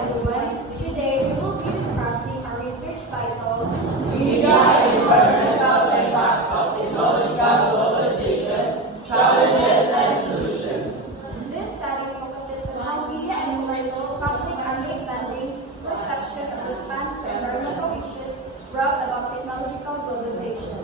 everyone. Today we will be discussing a research titled Media and Environmental Impacts of Technological Globalization, Challenges and Solutions. This study focuses on how media influences public understanding, perception, and response to environmental issues brought about technological globalization.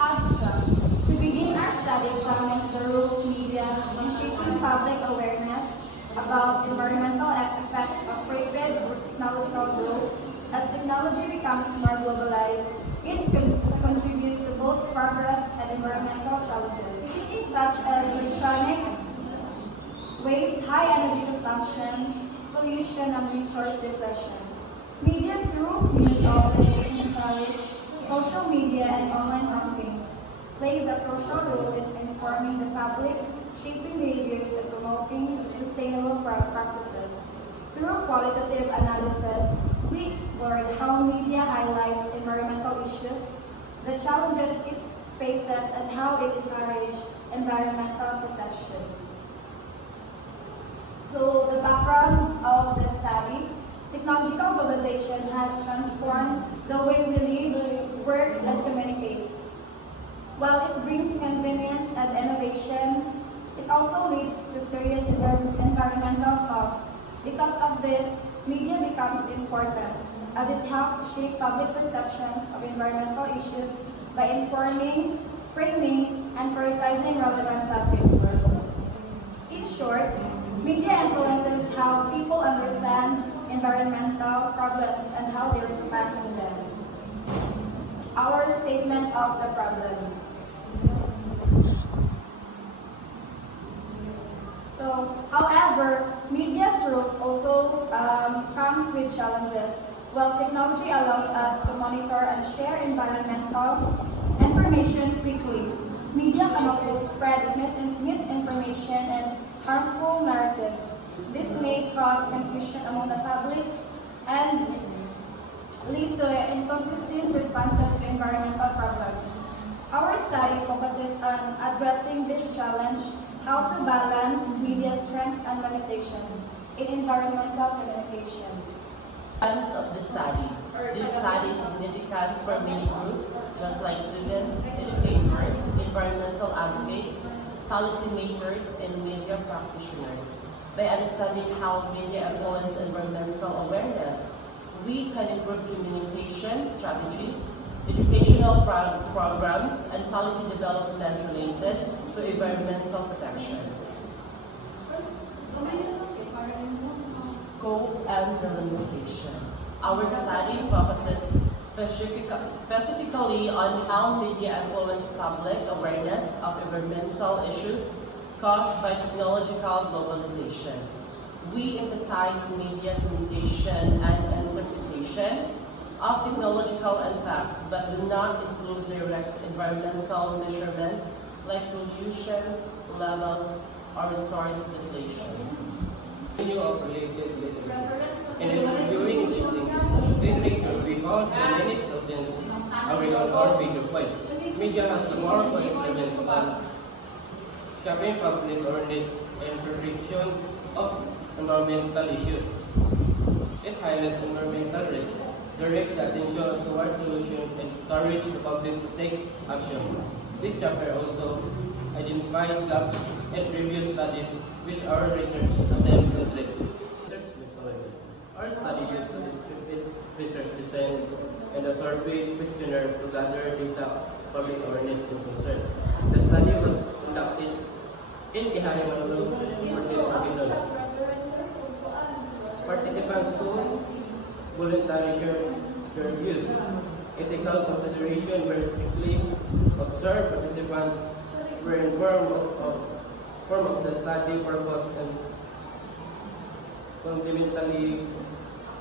Abstract. To begin our study examines the role of media in shaping public awareness about environmental effects of rapid technological growth. As technology becomes more globalized, it contributes to both progress and environmental challenges, such as electronic waste, high energy consumption, pollution, and resource depletion. Media through news outlets, documentaries, social media, and online campaigns plays a crucial role in informing the public, shaping behaviors, and promoting sustainable practices. Through qualitative analysis, we explored how media highlights environmental issues, the challenges it faces, and how it encourages environmental protection. So, the background of the study: technological globalization has transformed the way we live, work, and communicate. While it brings convenience and innovation, it also leads to serious environmental costs. Because of this, media becomes important as it helps shape public perceptions of environmental issues by informing, framing, and prioritizing relevant topics. In short, media influences how people understand environmental problems and how they respond to them. Our statement of the problem. However, media's roles also comes with challenges. While technology allows us to monitor and share environmental information quickly, media can also spread misinformation and harmful narratives. This may cause confusion among the public and lead to inconsistent responses to environmental problems. Our study focuses on addressing this challenge, how to balance media's strengths and limitations in environmental communication. Importance of the study. This study is significant for many groups, just like students, educators, environmental advocates, policymakers, and media practitioners. By understanding how media influence environmental awareness, we can improve communication strategies, educational programs, and policy development related to environmental protections. Scope and delimitation. Our study focuses specifically on how media influence public awareness of environmental issues caused by technological globalization. We emphasize media communication and interpretation of technological impacts, but do not include direct environmental measurements like pollution levels or resource depletion. Menu of related literature. In reviewing literature, we found that many students agree on our major point. Media has the moral influence on shaping public awareness and protection of environmental issues. It highlights environmental risk, direct the attention toward solutions, and encourage the public to take action. This chapter also identified gaps in previous studies which our research attempt to address. Research methodology. Our study used a descriptive research design and a survey questionnaire to gather data, public awareness, and concern. The study was conducted in Ihayan, Manolo versus Bukidnon. Participants who voluntarily shared their views. Ethical consideration were strictly observed. Participants were informed of the study purpose and complementary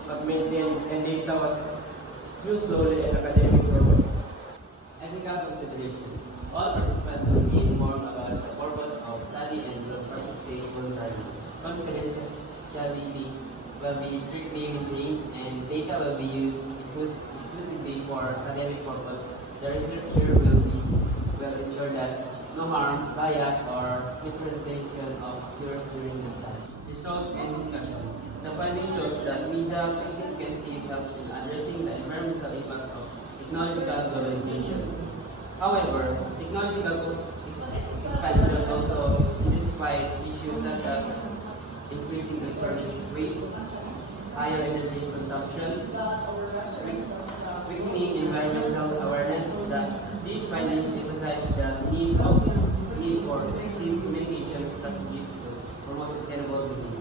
was maintained, and data was used slowly in academic purpose. Ethical considerations. All participants will be informed about the purpose of study and will participate voluntarily. Confidentiality will be strictly maintained and data will be used exclusively for academic purpose. The researcher will ensure that no harm, bias, or misrepresentation of viewers during the study. Result and discussion. The findings shows that media significantly helps in addressing the environmental impacts of technological globalization. However, technological expansion also intensified issues such as increasing electronic waste, higher energy consumption, weakening environmental awareness. That these findings emphasize the need for effective communication strategies to promote sustainable behavior.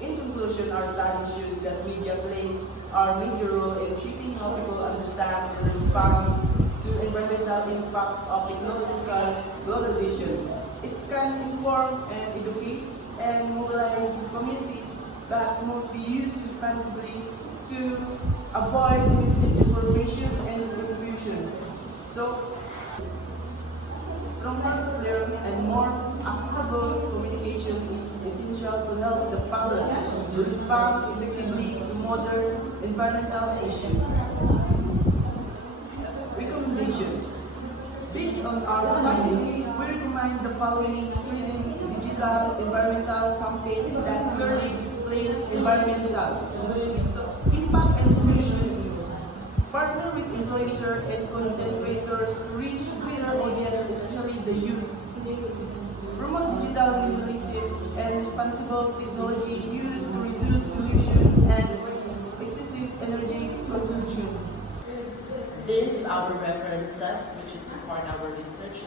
In conclusion, our study shows that media plays a major role in shaping how people understand and respond to environmental impacts of technological globalization. It can inform and educate and mobilize communities that must be used responsibly to avoid misinformation and confusion. So, stronger, clear, and more accessible communication is essential to help the public respond effectively to modern environmental issues. Recommendation. Based on our findings, we recommend the following screening digital environmental campaigns that clearly explain environmental impact and solution. Partner with influencers and content creators to reach greater audience, especially the youth. Promote digital minimalism and responsible technology use to reduce pollution and excessive energy consumption. These are references which support our research,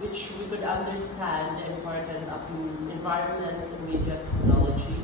which we could understand the importance of environment and media technology